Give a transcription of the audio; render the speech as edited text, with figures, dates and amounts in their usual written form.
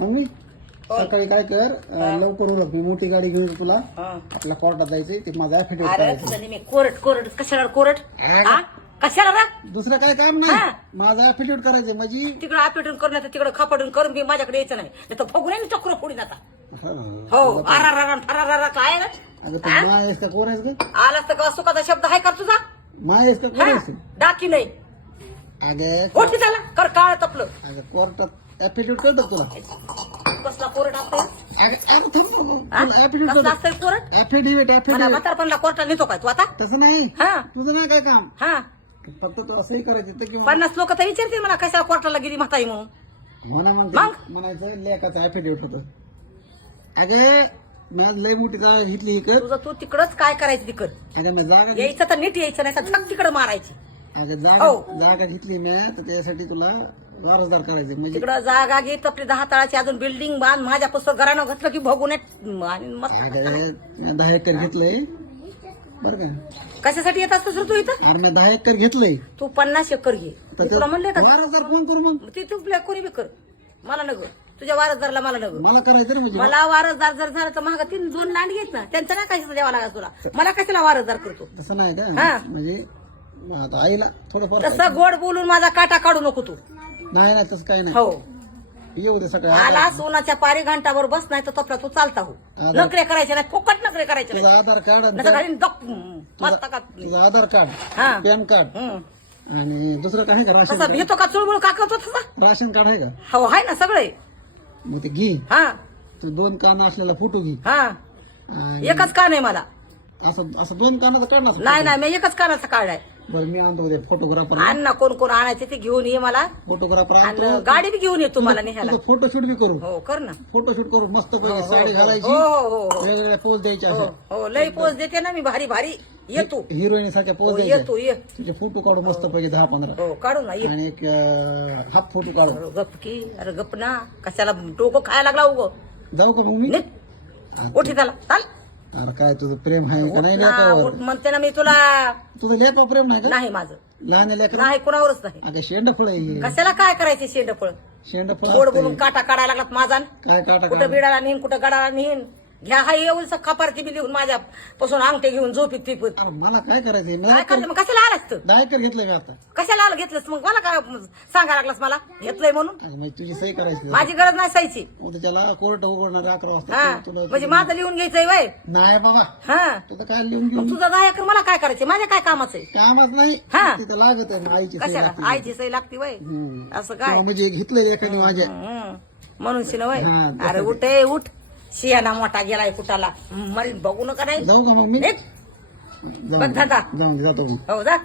Mummy सकाळी काय कर लवकर उरक मी मोठी गाडी घेऊन तुला आपल्या कोर्टात जायचंय ते माझा ऍफिडेव्हिट अरे करायचं तुझं मी कोरट कशाला कोरट हा? कशाला रा दुसरं काय काम नाही माझा ऍफिडेव्हिट करायचंय म्हणजे तिकडं आपेटून करून नाही तिकडं खापटून करून मी माझ्याकडे यायचं नाही तर फगून आहे चक्र फोडीन आता हा. हो आरा काय ना अगं तू माय आहेस का कोण आहेस का आलास तर का सुखाचा शब्द आहे का तुझा माय आहेस का कोण हा? आहेस तू? डाकी नाही अगं कोठी झाला कर काळ तपलं अगं कोर्टात ऍफिडेव्हिट करतो तुला कसला कोरट असतोय ऍफिडेव्हिट कसला असतंय कोरट ऍफिडेव्हिट मला ऍफिडेव्हिट म्हातारपणला कोर्टात नेतो काय तू आता तसं नाही हा तुझं नाही काय काम हा फक्त तू असंही करायचं तर किंवा 50 लोक तर विचारतील मला कशाला कोर्टाला गेली म्हातारी म्हणून म्हणा मग? म्हणते म्हणायचं लेखाचं ऍफिडेव्हिट होतं अगं मी लय मोठी जागा घेतली ही कर तुझं तू तिकडच काय करायचं तिकड अगं मी जागा यायचं तर नीट यायचं नाही तर झक तिकडं मारायची अगं हो. जागा घेतली मी तर त्यासाठी तुला वारसदार करायचे म्हणजे तिकडं जागा घेत आपली 10 तळाची अजून बिल्डिंग बांध माझ्या पुस्तक घरानं घातलं की भोगून आणि मस्त अगं 10 एकर घेतलंय बरं का कशासाठी येत असतो तू इथं अरे मी 10 एकर घेतलंय तू 50 एकर घे मी तुला म्हणले का वारसदार कोण करू मग ती तू कोणी बी कर मला नग तुझ्या वारसदाराला मला नग मला करायचं ना म्हणजे मला वारसदार जर झालं तर महाग 2 लांड घेत ना त्यांचं नाही कशाला द्यावा लागला तुला मला कशाला वारसदार करतो तसं नाही का हा. म्हणजे आता आईला थोडंफार तसं गोड बोलून माझा काटा काढू नको तू नाही नाही तसं काही नाही हो येऊ दे सकाळी आला सोनाच्या पारी घंटावर बस नाही तर तपला तू चालता हो नखरे करायचे नाही फुकट नखरे करायचे नाही तुझं आधार कार्ड आणि नाहीतर घालीन मस्त का तुझं आधार कार्ड हा पॅन कार्ड आणि दुसरं काय आहे का तसा राशन भेटतो का चुळबुळ का करतो तसा राशन कार्ड आहे का हो आहे ना सगळे मग ते घे हा तू 2 कान असलेला फोटो घे हा आणि एकच कान आहे मला असं असं 2 कानाचा काढ ना नाही नाही मी एकच कानाचा कार्ड आहे बरं मी आणतो उद्या फोटोग्राफर आण ना कोण कोण आणायचे ते घेऊन ये मला फोटोग्राफर आणि आणतो गाडी बी घेऊन ये तुम्हाला निघायला तुझं फोटोशूट बी करू हो कर ना फोटोशूट करू मस्त पैकी साडी हो घालायची हो हो हो वेगवेगळ्या पोज द्यायच्या हो अशा हो लई पोच देते ना मी भारी भारी ये तू हिरोईन सारख्या पोज हो ये द्यायच्या तू ये तुझे फोटो काढू मस्त पैकी 10-15 हो काढू ना ये आणि एक हाफ फोटो काढू अरे गप की अरे गप ना कशाला डोकं खायला लागला उगं जाऊ का मग मी नीट उठी त्याला चाल अरे काय तुझं प्रेम आहे का नाही उठ ना, लेकावर उठ म्हणते ना मी तुला तुझं लेका प्रेम नाही का नाही माझं लहान लेकर नाही कुणावरच नाही अगं शेंडफळ आहे कशाला काय करायचे शेंडफळ शेंडफळ गोड असतंय. बोलून काटा काढायला लागलात माझा काय काटा कुठं काढ बिडाला नेईन कुठं गडाला नेईन घ्या हा येऊन खपारती बी लिहून माझ्या पासून अंगठे घेऊन झोपीत पिपत अरे मला काय करायचंय मी काय करते मग कशाला आलास तू 10 एकर घेतलंय मी आता कशाला आलं घेतलंस मग मला काय सांगा लागलास मला घेतलंय म्हणून अगं म्हणजे तुझी सही करायची माझी गरज नाही सायची त्याला कोर्ट उघडणार 11 हा वाजता तुला म्हणजे माझं लिहून घ्यायचंय वय नाही बाबा हा तुझं काय लिहून घेऊन मग तुझा 10 एकर मला काय करायचे माझ्या काय कामाचं आहे कामच नाही हा. तिथं लागत आहे आईची सही कशाला लागते. आईची सही लागती वय असं काय किंवा म्हणजे घेतलंय एखादी माझ्या म्हणून शिन वय हा, तसं अरे उठ ए, उठ शियाना मोठा गेलाय कुठाला मला बघू नका नाही जाऊ का मग मी नीट. जाऊ बघ दादा जाऊ जातो मग हो जा